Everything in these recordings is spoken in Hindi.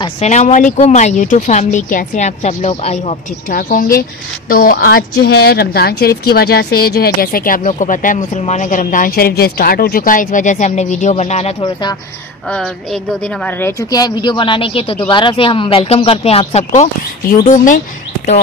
अस्सलामुअलैकुम माय यूट्यूब फैमिली, कैसे हैं आप सब लोग। आई होप ठीक ठाक होंगे। तो आज जो है रमज़ान शरीफ की वजह से जो है, जैसे कि आप लोग को पता है मुसलमानों का रमज़ान शरीफ जो स्टार्ट हो चुका है, इस वजह से हमने वीडियो बनाना थोड़ा सा 1-2 दिन हमारा रह चुके हैं वीडियो बनाने के। तो दोबारा से हम वेलकम करते हैं आप सबको यूट्यूब में। तो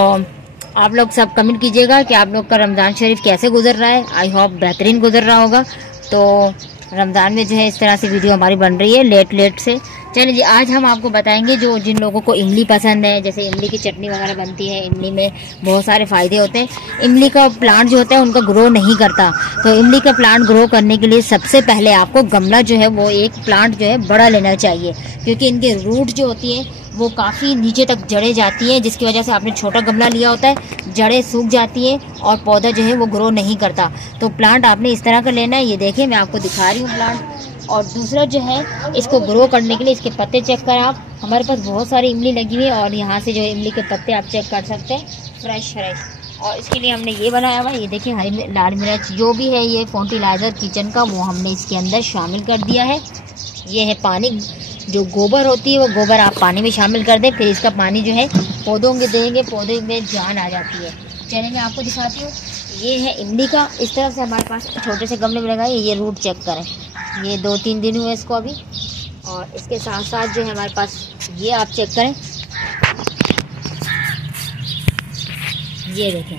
आप लोग सब कमेंट कीजिएगा कि आप लोग का रमज़ान शरीफ कैसे गुजर रहा है। आई होप बेहतरीन गुजर रहा होगा। तो रमज़ान में जो है इस तरह से वीडियो हमारी बन रही है लेट से। चलिए जी, आज हम आपको बताएंगे जो जिन लोगों को इमली पसंद है, जैसे इमली की चटनी वगैरह बनती है। इमली में बहुत सारे फ़ायदे होते हैं। इमली का प्लांट जो होता है उनका ग्रो नहीं करता, तो इमली का प्लांट ग्रो करने के लिए सबसे पहले आपको गमला जो है वो एक प्लांट जो है बड़ा लेना चाहिए, क्योंकि इनके रूट जो होती है वो काफ़ी नीचे तक जड़ें जाती हैं, जिसकी वजह से आपने छोटा गमला लिया होता है, जड़ें सूख जाती हैं और पौधा जो है वो ग्रो नहीं करता। तो प्लांट आपने इस तरह का लेना है। ये देखिए मैं आपको दिखा रही हूँ प्लांट। और दूसरा जो है, इसको ग्रो करने के लिए इसके पत्ते चेक करें आप। हमारे पास बहुत सारी इमली लगी हुई है और यहाँ से जो है इमली के पत्ते आप चेक कर सकते हैं, फ्रेश। और इसके लिए हमने ये बनाया हुआ है। ये देखिए हरी लाल मिर्च जो भी है, ये फर्टिलाइज़र किचन का वो हमने इसके अंदर शामिल कर दिया है। ये है पानी, जो गोबर होती है वो गोबर आप पानी में शामिल कर दें, फिर इसका पानी जो है पौधों के देंगे, पौधे में जान आ जाती है। चलिए मैं आपको दिखाती हूँ। ये है इमली का, इस तरह से हमारे पास छोटे से गमले में लगाए। ये रूट चेक करें, ये 2-3 दिन हुए इसको अभी। और इसके साथ साथ जो है हमारे पास ये आप चेक करें, ये देखें,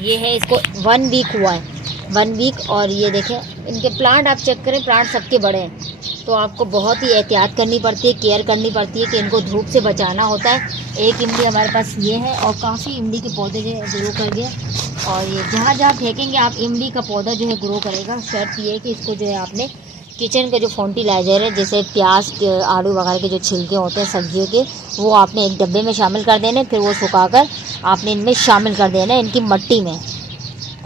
ये है इसको 1 वीक हुआ है, 1 वीक। और ये देखें इनके प्लांट आप चेक करें, प्लांट सबके बड़े हैं। तो आपको बहुत ही एहतियात करनी पड़ती है, केयर करनी पड़ती है कि इनको धूप से बचाना होता है। एक इमली हमारे पास ये है और काफ़ी इमली के पौधे जो है ग्रो कर गए। और ये जहाँ जहाँ फेंकेंगे आप इमली का पौधा जो है ग्रो करेगा। शर्त ये है कि इसको जो है आपने किचन का जो फर्टिलाइज़र है, जैसे प्याज आलू वगैरह के जो छिलके होते हैं सब्जियों के, वो आपने एक डब्बे में शामिल कर देने, फिर वो सुखाकर आपने इनमें शामिल कर देना है, इनकी मिट्टी में।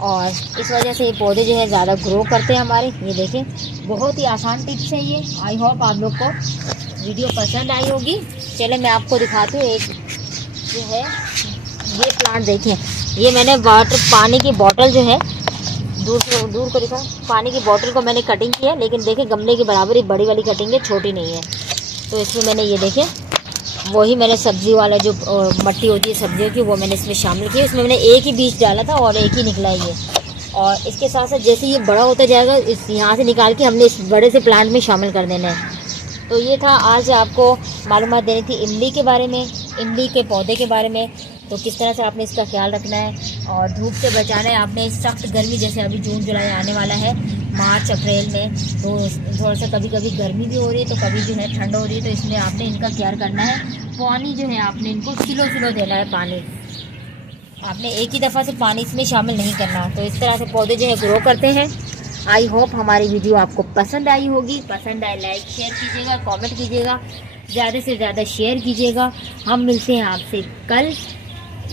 और इस वजह से ये पौधे जो है ज़्यादा ग्रो करते हैं हमारे। ये देखें बहुत ही आसान टिप्स है ये। आई होप आप लोग को वीडियो पसंद आई होगी। चले मैं आपको दिखाती हूँ। एक जो है ये प्लांट देखें, ये मैंने पानी की बोतल जो है दूर को दिखा, पानी की बोतल को मैंने कटिंग की है, लेकिन देखें गमले के बराबर ही बड़ी वाली कटिंग है, छोटी नहीं है। तो इसमें मैंने ये देखें वही मैंने सब्जी वाला जो मट्टी होती है सब्जियों की, वो मैंने इसमें शामिल की। इसमें मैंने एक ही बीज डाला था और एक ही निकला ये। और इसके साथ साथ जैसे ये बड़ा होता जाएगा, इस यहाँ से निकाल के हमने इस बड़े से प्लांट में शामिल कर देना है। तो ये था आज आपको मालूमात देनी थी इमली के बारे में, इमली के पौधे के बारे में। तो किस तरह से आपने इसका ख्याल रखना है और धूप से बचाना है आपने। सख्त गर्मी जैसे अभी जून जुलाई आने वाला है, मार्च अप्रैल में, तो थोड़ा सा कभी कभी गर्मी भी हो रही है तो कभी जो है ठंड हो रही है। तो इसमें आपने इनका केयर करना है। पानी जो है आपने इनको स्लो देना है। पानी आपने एक ही दफ़ा से पानी इसमें शामिल नहीं करना। तो इस तरह से पौधे जो है ग्रो करते हैं। आई होप हमारी वीडियो आपको पसंद आई होगी। पसंद आए लाइक शेयर कीजिएगा, कमेंट कीजिएगा, ज़्यादा से ज़्यादा शेयर कीजिएगा। हम मिलते हैं आपसे कल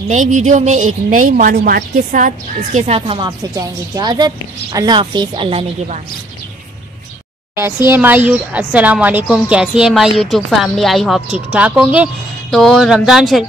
नई वीडियो में एक नई मालूमात के साथ। इसके साथ हम आपसे चाहेंगे इजाज़त। अल्लाह हाफिज़, अल्लाह ने के बाद। कैसी है अस्सलाम वालेकुम, कैसी है my YouTube family. I hope ठीक ठाक होंगे। तो रमज़ान शरीफ